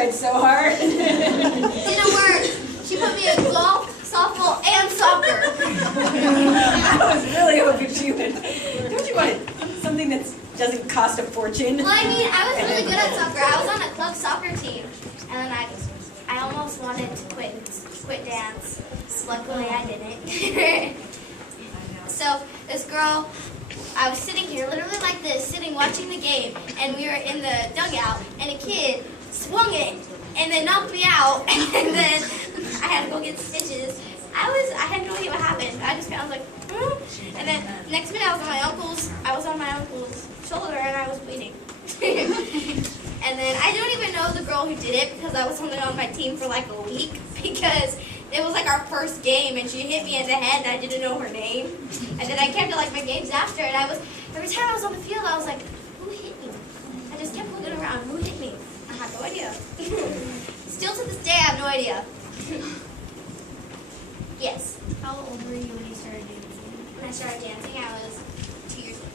tried so hard. Didn't work. She put me in golf, softball, and soccer. I was really hoping she would. Don't you want something that doesn't cost a fortune? Well, I mean, I was really good at soccer. I was on a club soccer team, and then I almost wanted to quit dance. Luckily, I didn't. So this girl, I was sitting here, literally like this, sitting watching the game, and we were in the dugout, and a kid swung it, and then knocked me out, and then I had to go get stitches. I had no idea what happened. I was like, and then next minute I was on my uncle's shoulder, and I was bleeding. And then I don't even know the girl who did it because I was only on my team for like a week because it was like our first game and she hit me in the head and I didn't know her name. And then I kept it like my games after and every time I was on the field I was like, who hit me? I just kept looking around, who hit me? I have no idea. Still to this day I have no idea. Yes. How old were you when you started dancing? When I started dancing I was 2 years old.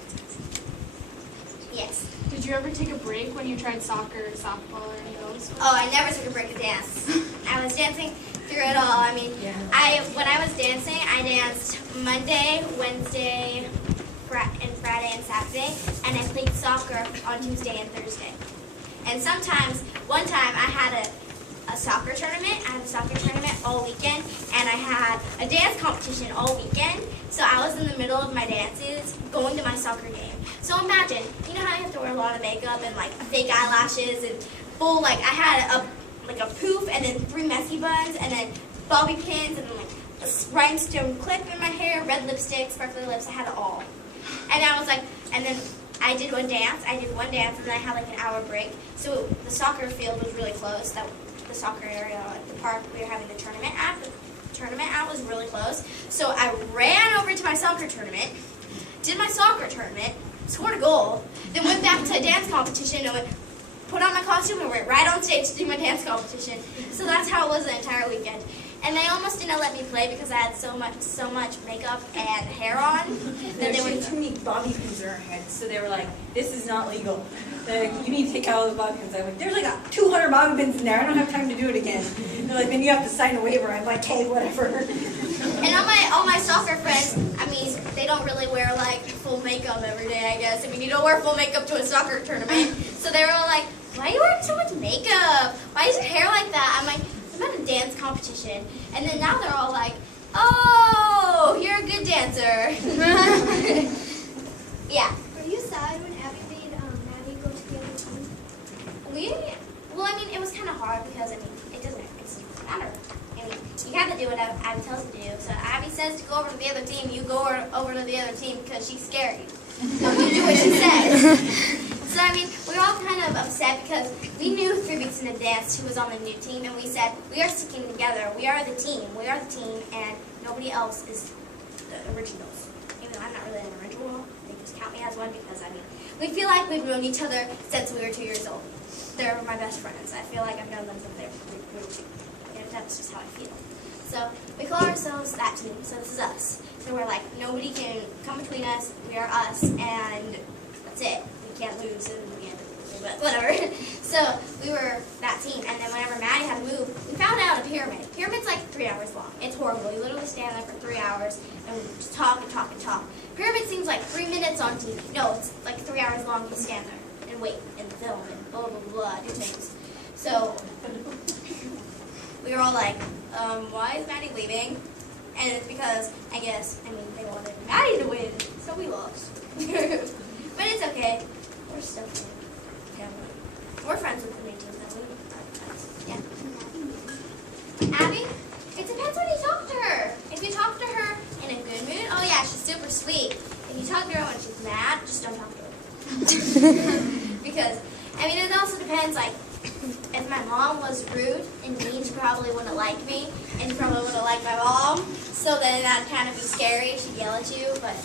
Yes. Did you ever take a break when you tried soccer or softball or any of those? Oh, I never took a break to dance. I was dancing through it all. I mean, when I was dancing, I danced Monday, Wednesday, and Friday and Saturday, and I played soccer on Tuesday and Thursday. And sometimes, one time I had a soccer tournament. I had a soccer tournament all weekend, and I had a dance competition all weekend. So I was in the middle of my dances going to my soccer game. So imagine, you know how you have to wear a lot of makeup and like fake eyelashes and full, like I had a poof and then 3 messy buns and then bobby pins and then like a rhinestone clip in my hair, red lipstick, sparkly lips, I had it all. And I was like, and then I did one dance, and then I had like an hour break. So the soccer field was really close, the soccer area, the park we were having the tournament at was really close. So I ran over to my soccer tournament, did my soccer tournament, scored a goal, then went back to a dance competition and put on my costume and went right on stage to do my dance competition. So that's how it was the entire weekend. And they almost didn't let me play because I had so much makeup and hair on. There were too many bobby pins in our heads, so they were like, this is not legal. They're like, you need to take out all the bobby pins. I'm like, there's like 200 bobby pins in there. I don't have time to do it again. They're like, then you have to sign a waiver. I'm like, hey, whatever. And all my soccer friends, I mean, they don't really wear like full makeup every day, I guess. I mean, you don't wear full makeup to a soccer tournament. So they were all like, why are you wearing so much makeup? Why is your hair like that? I'm like, I'm at a dance competition. And then now they're all like, oh, you're a good dancer. Yeah. Were you sad when Abby made Maddie go to the other team? Well, I mean, it was kind of hard because, I mean, it doesn't matter. I mean, you have to do what Abby tells you to do. So Abby says to go over to the other team, you go over to the other team because she's scary. So you do what she says. So, I mean, we were all kind of upset because we knew 3 weeks in advance who was on the new team, and we said, we are sticking together. We are the team. We are the team, and nobody else is the originals. Even though I'm not really an original, they just count me as one because, I mean, we feel like we've known each other since we were 2 years old. They're my best friends. I feel like I've known them since they were 2. And that's just how I feel. So we call ourselves that team. So this is us. So we're like, nobody can come between us. We are us, and that's it. We can't lose, and we can't lose, but whatever. So we were that team, and then whenever Maddie had to move, we found out a pyramid. Pyramid's like 3 hours long. It's horrible. You literally stand there for 3 hours and just talk and talk and talk. Pyramid seems like 3 minutes on TV. No, it's like 3 hours long. You stand there and wait and film and blah blah blah, do things. So we were all like, why is Maddie leaving? And it's because, I guess, I mean, they wanted Maddie to win, so we lost. But it's okay. We're still friends. Yeah, we're friends with the new team, though. Yeah. Abby? It depends when you talk to her. If you talk to her in a good mood, oh yeah, she's super sweet. If you talk to her when she's mad, just don't talk to her. Because, I mean, it also depends, like, if my mom was rude and mean, she probably wouldn't like me, and she probably wouldn't like my mom. So then that'd kind of be scary. She'd yell at you, but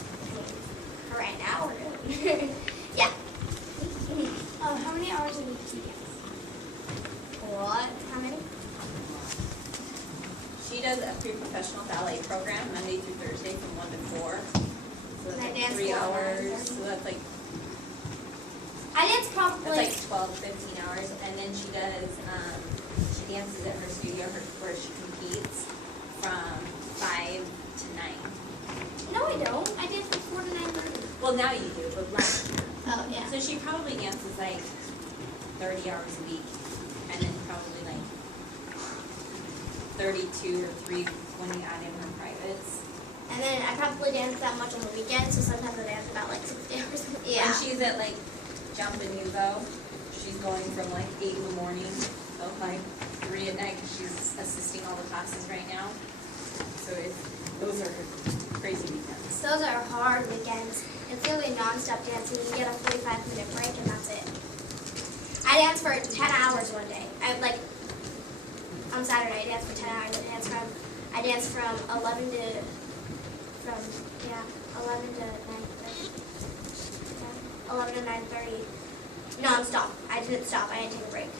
for right now, we're good. Yeah. How many hours a week do you dance? What? How many? She does a pre-professional ballet program Monday through Thursday from 1 to 4. So that's And I like dance 3 4 hours. hours. So that's like I it's It's probably, like 12, 15 hours, and then she does, she dances at her studio where she competes from 5 to 9. no I don't. I dance from 4 to 9:30. Well, now you do, but last year. Oh, yeah. So she probably dances like 30 hours a week, and then probably like 32 or 3 when you add in her privates. And then I probably dance that much on the weekends, so sometimes I dance about like 60 hours. Yeah. And she's at like Jump and Nuvo. She's going from like 8 in the morning till like 3 at night because she's assisting all the classes right now. So those are crazy weekends. Those are hard weekends. It's really non-stop dancing. You get a 45-minute break and that's it. I danced for 10 hours one day. On Saturday I danced for 10 hours. I danced from 11 to 9:30 non-stop. I didn't stop. I didn't take a break.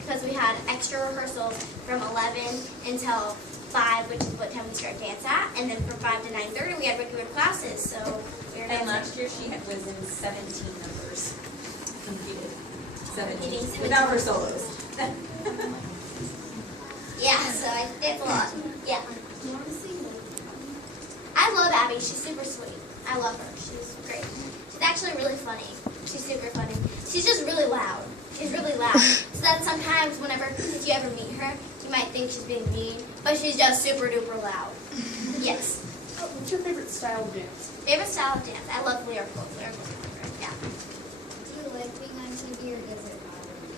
Because we had extra rehearsals from 11 until 5, which is what time we start dance at. And then from 5 to 9:30 we had regular classes. So we were And dancing. last year she was in 17 numbers. Competed. 17. Competing Without her solos. Yeah, so I dance a lot. Yeah. I love Abby. She's super sweet. I love her. She's great. She's actually really funny. She's super funny. She's just really loud. She's really loud. So that sometimes if you ever meet her, you might think she's being mean, but she's just super duper loud. Yes. What's your favorite style of dance? Favorite style of dance? I love lyrical. Lyrical. Yeah. Do you like being on TV or does it bother you?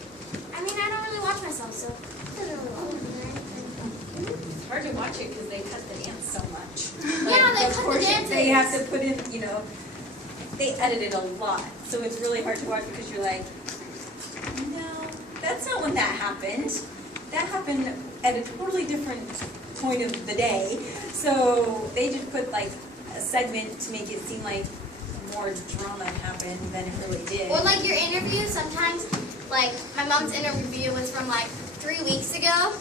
I mean, I don't really watch myself, so it doesn't really bother me. It's hard to watch it because they cut the dance so much. Yeah, they the cut the portion dances. They have to put in, they edit it a lot. So it's really hard to watch because you're like, no, that's not when that happened. That happened at a totally different point of the day. So they just put like a segment to make it seem like more drama happened than it really did. Or like your interview, sometimes, like my mom's interview was from like 3 weeks ago,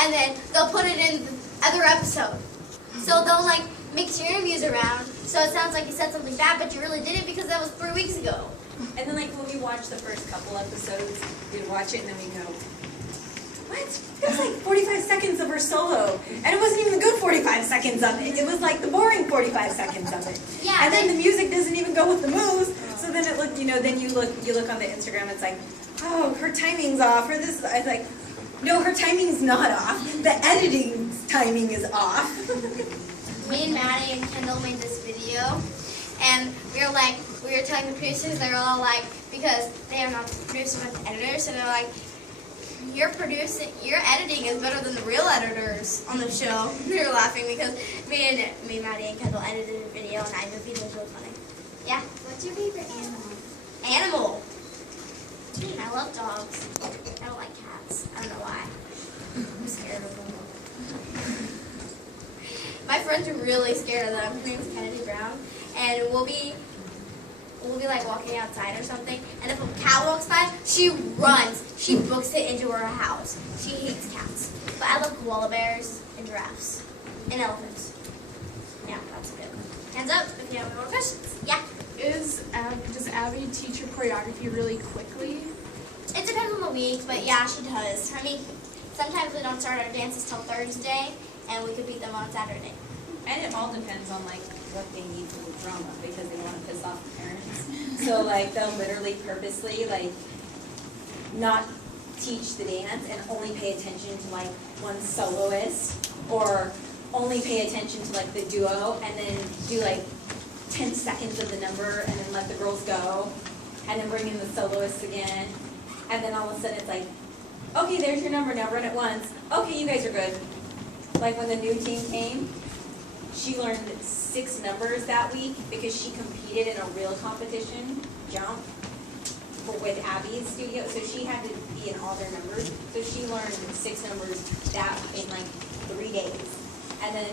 and then they'll put it in the other episode. So they'll like mix your interviews around, so it sounds like you said something bad, but you really didn't because that was 3 weeks ago. And then like when we watch the first couple episodes, we'd watch it and then we go, what? It was like 45 seconds of her solo. And it wasn't even the good 45 seconds of it. It was like the boring 45 seconds of it. Yeah, And then the music doesn't even go with the moves. So then it looked, then you look on the Instagram, it's like, oh, her timing's off, or this. I was like, no, her timing's not off. The editing timing is off. Me and Maddie and Kendall made this video, and we were telling the producers, they were all like, because they are not the producers but the editors, so they're like, your editing is better than the real editors on the show. We were laughing because me, Maddie, and Kendall edited a video, and I think it was really funny. Yeah. What's your favorite animal? Animal. I love dogs. I don't like cats. I don't know why. I'm scared of them. My friends are really scared of them. His name is Kennedy Brown, and we'll be like walking outside or something, and if a cat walks by, she runs. She books it into her house. She hates cats. But I love koala bears and giraffes and elephants. Yeah, that's good. Hands up if you have any more questions. Yeah. Does Abby teach her choreography really quickly? It depends on the week, but yeah, she does. I mean, sometimes we don't start our dances till Thursday, and we could beat them on Saturday. And it all depends on like what they need for the drama because they want to piss off the parents. So like they'll literally purposely like not teach the dance and only pay attention to like one soloist or only pay attention to like the duo and then do like 10 seconds of the number and then let the girls go and then bring in the soloists again. And then all of a sudden it's like, okay, there's your number, now run it once. Okay, you guys are good. Like when the new team came, she learned 6 numbers that week because she competed in a real competition, jump, with Abby's studio. So she had to be in all their numbers. So she learned 6 numbers that in like 3 days. And then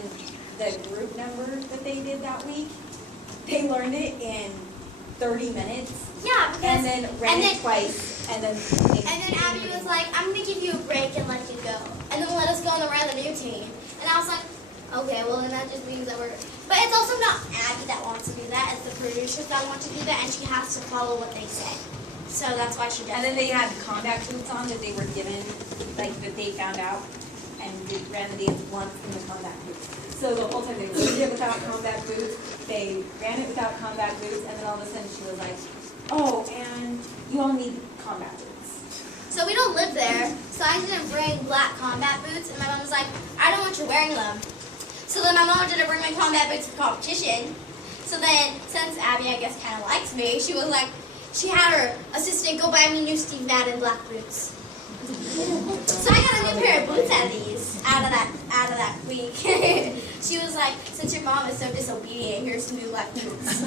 the group number that they did that week, they learned it in 30 minutes. Yeah, because And then ran it twice. And then Abby was like, I'm gonna give you a break and let you go, and then let us go on around the new team. And I was like, okay, well then that just means that we're. But it's also not Abby that wants to do that; it's the producers that want to do that, and she has to follow what they say. So that's why she does And then it. they had combat boots on that they were given, like that they found out, and they ran the dance once in the combat boots. So the whole time they lived it without combat boots, they ran it without combat boots, and then all of a sudden she was like, oh, and you all need combat boots. So we don't live there, so I didn't bring black combat boots, and my mom was like, I don't want you wearing them. So then my mom didn't bring my combat boots for competition. So then, since Abby, I guess, kind of likes me, she was like, she had her assistant go buy me new Steve Madden black boots. So I got a new pair of boots out of that week. She was like, since your mom is so disobedient, here's some new black boots.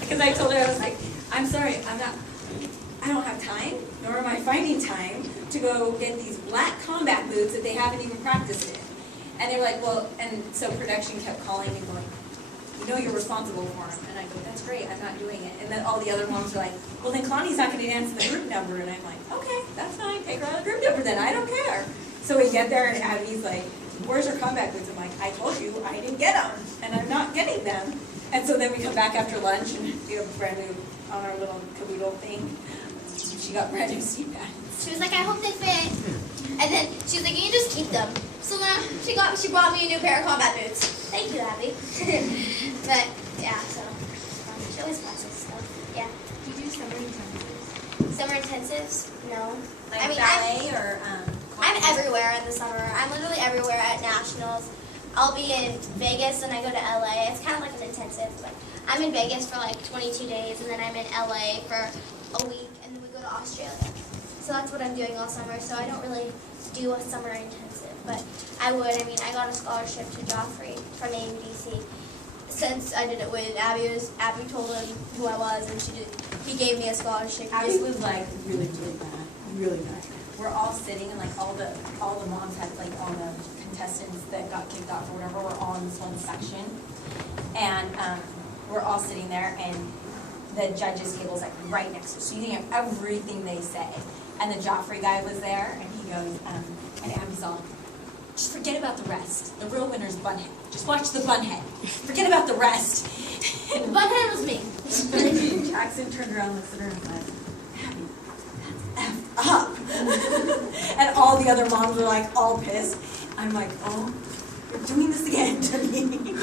Because I told her, I was like, I'm sorry, I don't have time, nor am I finding time to go get these black combat boots that they haven't even practiced in. And they were like, well, and so production kept calling and going, you know you're responsible for them. And I go, that's great, I'm not doing it. And then all the other moms are like, well then Kalani's not gonna dance the group number. And I'm like, okay, that's fine, take her out of the group number then, I don't care. So we get there and Abby's like, where's her combat boots? I'm like, I told you I didn't get them, and I'm not getting them. And so then we come back after lunch and we have brand new, on our little caboodle thing, she got brand new Steve Maddens. She was like, I hope they fit. And then she was like, you can just keep them. So then she bought me a new pair of combat boots. Thank you, Abby. But yeah, so she always buys us stuff. Yeah. Do you do summer intensives? Summer intensives? No. Like I mean, ballet or I'm everywhere in the summer. I'm literally everywhere at nationals. I'll be in Vegas and I go to LA. It's kind of like an intensive. Like I'm in Vegas for like 22 days and then I'm in LA for a week and then we go to Australia. So that's what I'm doing all summer. So I don't really do a summer intensive, but I would. I mean, I got a scholarship to Joffrey from AUDC. Since I did it with Abby, Abby told him who I was, and he gave me a scholarship. Abby was like really bad, really bad. We're all sitting and like all the moms had like all the contestants that got kicked off or whatever were all in this one section, and we're all sitting there and the judges table's like right next to us, so you can hear everything they say. And the Joffrey guy was there, and he goes, and Abby's all, just forget about the rest. The real winner's Bunhead. Just watch the Bunhead. Forget about the rest. Bunhead was me. Jackson turned around and looked at her and went, Abby, that's effed up. And all the other moms were like all pissed. I'm like, oh, you're doing this again to me.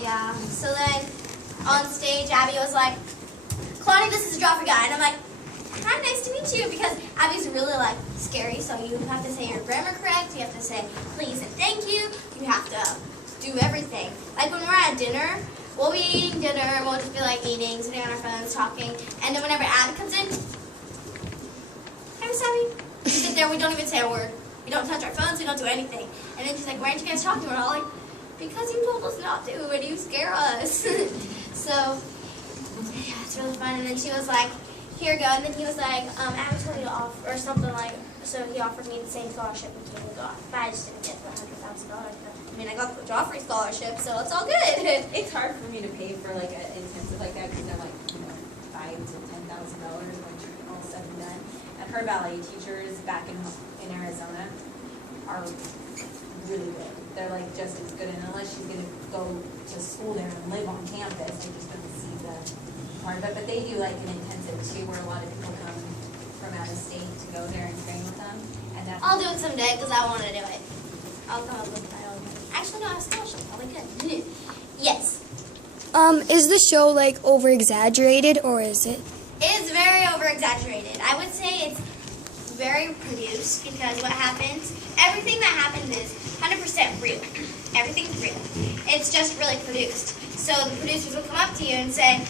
Yeah. So then on stage, Abby was like, Kalani, this is a Joffrey guy. And I'm like, hi, nice to meet you. Because Abby's really like scary. So you have to say your grammar correct. You have to say please and thank you. You have to do everything. Like when we're at dinner, we'll be eating dinner and we'll just be like eating, sitting on our phones, talking. And then whenever Abby comes in, hi, Miss Abby. We sit there, we don't even say a word. We don't touch our phones, we don't do anything. And then she's like, why aren't you guys talking? We're all like, because you told us not to and you scare us. So, yeah, it's really fun. And then she was like, here you go. And then he was like, Abby told you to offer, or something like, so he offered me the same scholarship and Kaylee got. But I just didn't get the $100,000. I mean, I got the Joffrey scholarship, so it's all good. It's hard for me to pay for like an intensive like that because I'm like, $5,000 to $10,000 when you're all said and done. And her ballet teachers back in Arizona are really good. They're like just as good, and unless she's gonna go to school there and live on campus, I just don't see the part. But they do like an intensive too, where a lot of people come from out of state to go there and train with them. And that's I'll do it someday because I want to do it. I'll come up with my own. Actually, no, I have a scholarship. Probably good. Yes. Is the show like over exaggerated or is it? It's very over exaggerated. I would say it's very produced because what happens, everything that happens is 100% real. Everything's real. It's just really produced. So the producers will come up to you and say,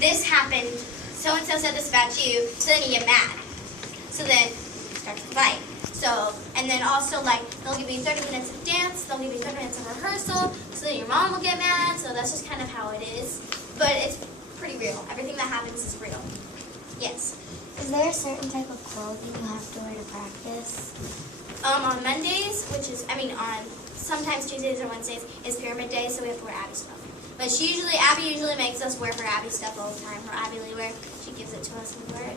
this happened, so-and-so said this about you, so then you get mad. So then you start to fight. So, and then also like, they'll give you 30 minutes of dance, they'll give you 30 minutes of rehearsal, so then your mom will get mad, so that's just kind of how it is. But it's pretty real. Everything that happens is real. Yes. Is there a certain type of clothing you have to wear to practice? On Mondays, which is, on sometimes Tuesdays or Wednesdays, is Pyramid Day, so we have to wear Abby stuff. But Abby usually makes us wear her Abby stuff all the time, her Abby Lee wear. She gives it to us and we wear it.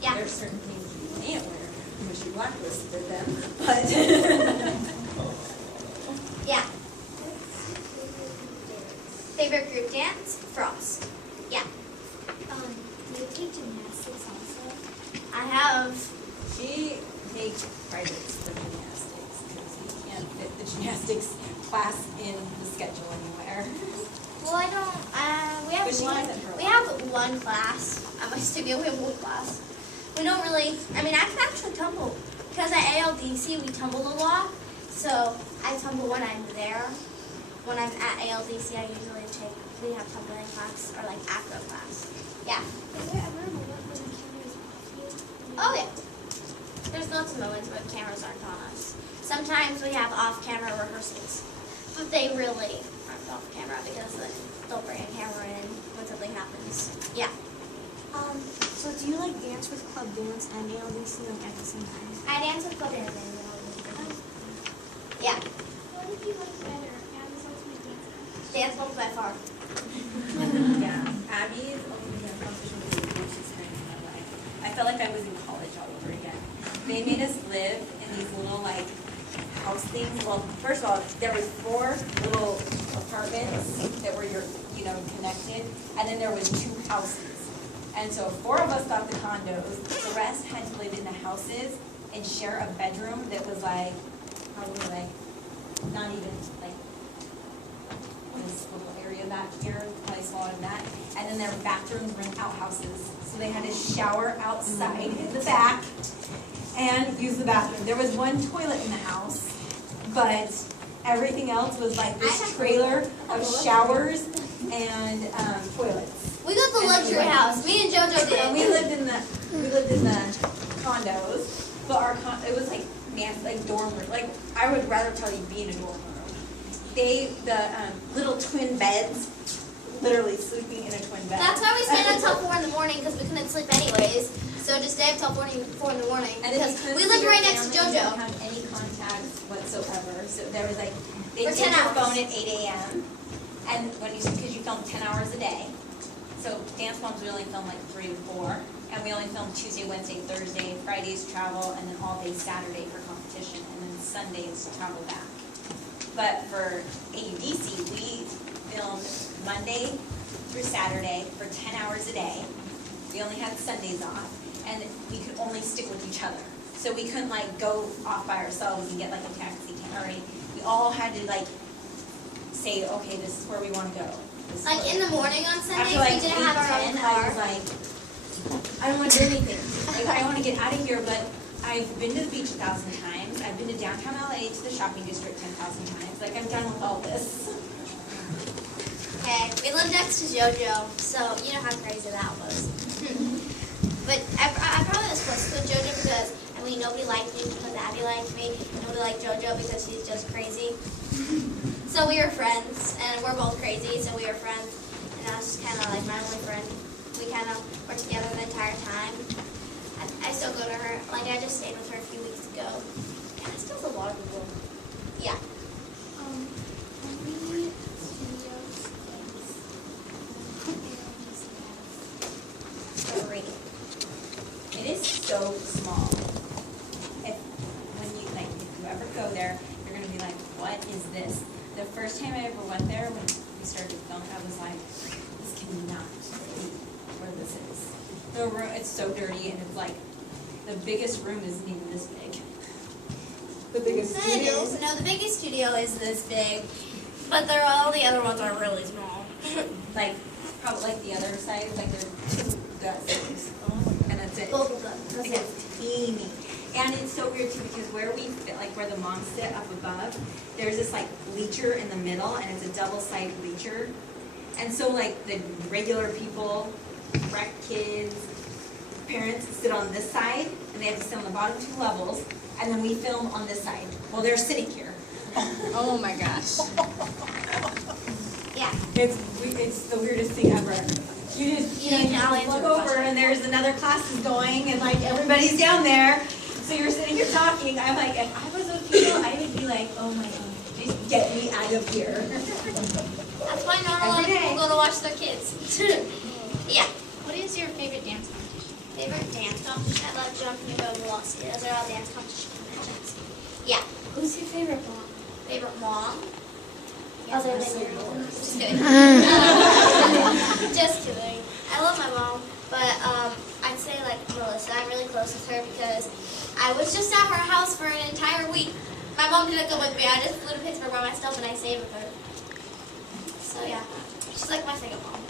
Yeah. There's certain things you can't wear because she blacklisted them, but. Yeah. Favorite group dance? Frost. Yeah. You're teaching I have. She takes privates for gymnastics because we can't fit the gymnastics class in the schedule anywhere. Well, I don't. We have But she one. has it for a We while. have one class at my studio. We have one class. We don't really. I mean, I can actually tumble because at ALDC we tumble a lot. So I tumble when I'm there. When I'm at ALDC, I usually we have tumbling class or like acro class. Yeah. Is there ever a moment when the camera is off you? Oh yeah. There's lots of moments where cameras aren't on us. Sometimes we have off-camera rehearsals, but they really aren't off camera because they'll bring a camera in when something happens. Yeah. So do you like dance with club dance and ALDC like at the same time? I dance with Chloe and then yeah. What did you like better? Abby's ultimate dance competition. Dance moms by far. Yeah, Abby's ultimate dance competition was the worst experience of my life. I felt like I was in college all over again. They made us live in these little like house things. Well, first of all, there was 4 little apartments that were connected, and then there was 2 houses. And so 4 of us got the condos. The rest had to live in the houses and share a bedroom that was like probably like not even like this little area back here, probably smaller than that. And then their bathrooms were in outhouses. So they had to shower outside in the back and use the bathroom. There was 1 toilet in the house, but everything else was like this trailer of showers and toilets. We got the luxury house. Me and JoJo did. And we lived in the condos, but it was like dorm room. Like I would rather tell you be in a dorm room. The little twin beds, literally sleeping in a twin bed. That's why we stayed until 4 in the morning because we couldn't sleep anyways. So just stay up till 4 in the morning And if you because couldn't we see lived your right next to family, you JoJo. didn't have any contacts whatsoever. So there was like they For take 10 your hours. phone at 8 a.m. and because you film 10 hours a day. So dance moms we only film like 3 to 4, and we only film Tuesday, Wednesday, Thursday, Fridays travel, and then all day Saturday for competition, and then Sundays travel back. But for AUDC, we filmed Monday through Saturday for 10 hours a day. We only had Sundays off, and we could only stick with each other. So we couldn't like go off by ourselves and get like a taxi or anything. We all had to like say, okay, this is where we want to go. This is Like where in the morning on Sundays, after like we didn't have our 8, own 10, car. I was like, I don't want to do anything. Like, I want to get out of here, but I've been to the beach 1,000 times. I've been to downtown LA to the shopping district 10,000 times. Like, I'm done with all this. Okay, we lived next to JoJo, so you know how crazy that was. But I probably was close to JoJo because, I mean, nobody liked me because Abby liked me. Nobody liked JoJo because she's just crazy. So we were friends, and we're both crazy, so we were friends. And I was just kind of like my only friend. We kind of were together the entire time. I still go to her. Like, I just stayed with her a few weeks ago. And I still have a lot of people. Yeah. How many studios does ALDC have? 3. It is so small. When you ever go there, you're going to be like, what is this? The first time I ever went there, when we started filming, I was like, this cannot be where this is. The room, it's so dirty, and it's like, the biggest room isn't even this big. The biggest It studio. is. No, the biggest studio is this big, but all the other ones are really small. Like, probably like the other side, like there's 2 guts, and that's it. Both of them. Like it's teeny. And it's so weird too because where we fit, like where the moms sit up above, there's this like bleacher in the middle, and it's a double-side bleacher. And so like the regular people, rec kids, parents sit on this side, and they have to sit on the bottom 2 levels, and then we film on this side. Well, they're sitting here. Oh my gosh. Yeah. It's the weirdest thing ever. You just look over and there's another classes going and like everybody's down there. So you're sitting here talking. I'm like, if I was those people, I would be like, oh my God, just get me out of here. That's why not a lot of people go to watch their kids. Yeah. What is your favorite dance competition? Favorite dance competition? I love jumping and velocity. Those are all dance competition conventions. Yeah. Who's your favorite mom? Favorite mom? Other Yes, than your own. Just kidding. Just kidding. I love my mom, but I'd say like Melissa. I'm really close I was just at her house for an entire week. My mom didn't go with me. I just flew to Pittsburgh by myself and I stayed with her. So yeah, she's like my second mom.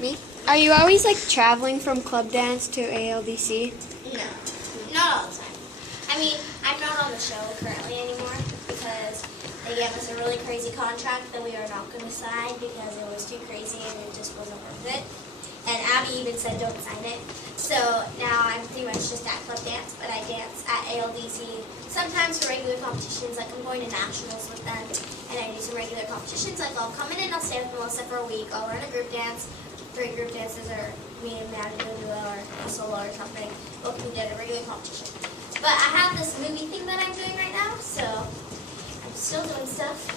Me? Are you always like traveling from club dance to ALDC? No, not all the time. I mean, I'm not on the show currently anymore because they gave us a really crazy contract that we are not going to sign because it was too crazy and it just wasn't worth it. And Abby even said don't sign it. So now I'm pretty much just at club dance, but I dance at ALDC sometimes for regular competitions. Like I'm going to nationals with them, and I do some regular competitions. Like I'll come in and I'll stay with Melissa for a week. I'll learn a group dance, 3 group dances, or me and Maddie do a duo or a solo or something. Both we did a regular competition. But I have this movie thing that I'm doing right now, so I'm still doing stuff.